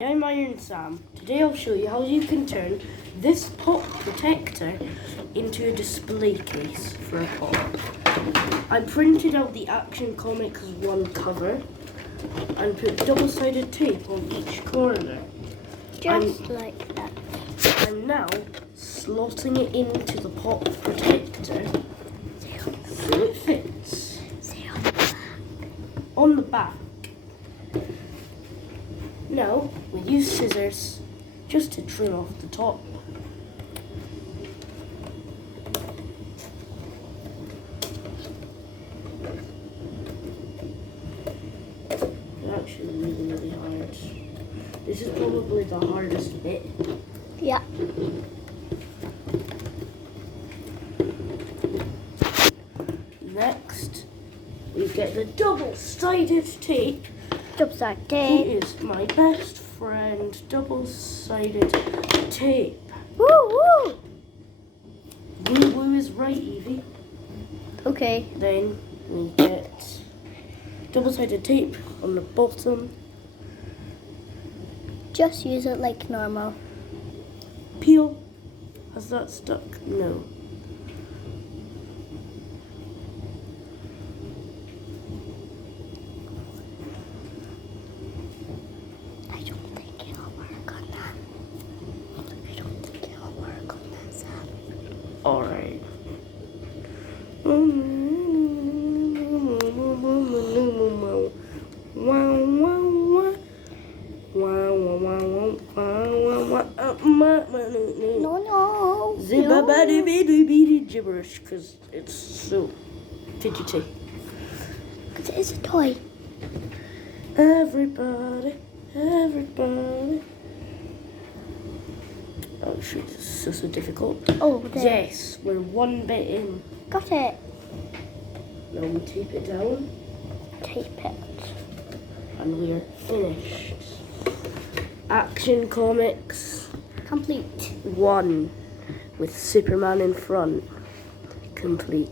I'm Iron Sam. Today I'll show you how you can turn this pop protector into a display case for a pop. I printed out the Action Comics 1 cover and put double-sided tape on each corner. Just like that. I'm now slotting it into the pop protector so it fits. On the back. Now, we use scissors just to trim off the top. It's actually really hard. This is probably the hardest bit. Yeah. Next, we get the double-sided tape. Double-sided He tape. is my best friend. Double-sided tape. Woo woo! Woo woo is right, Evie. Okay. Then we get double-sided tape on the bottom. Just use it like normal. Peel. Has that stuck? No. I don't think it'll work on that. I don't think it'll work on that, Sam. Alright. No. Zibbabadibidibidi gibberish because it's so fidgety. Because it is a toy. Everybody. Oh shoot, this is so difficult. Oh, there. Yes, we're one bit in. Got it. Now we tape it down Tape it. and we're finished. Action Comics Complete. 1 with Superman in front. Complete.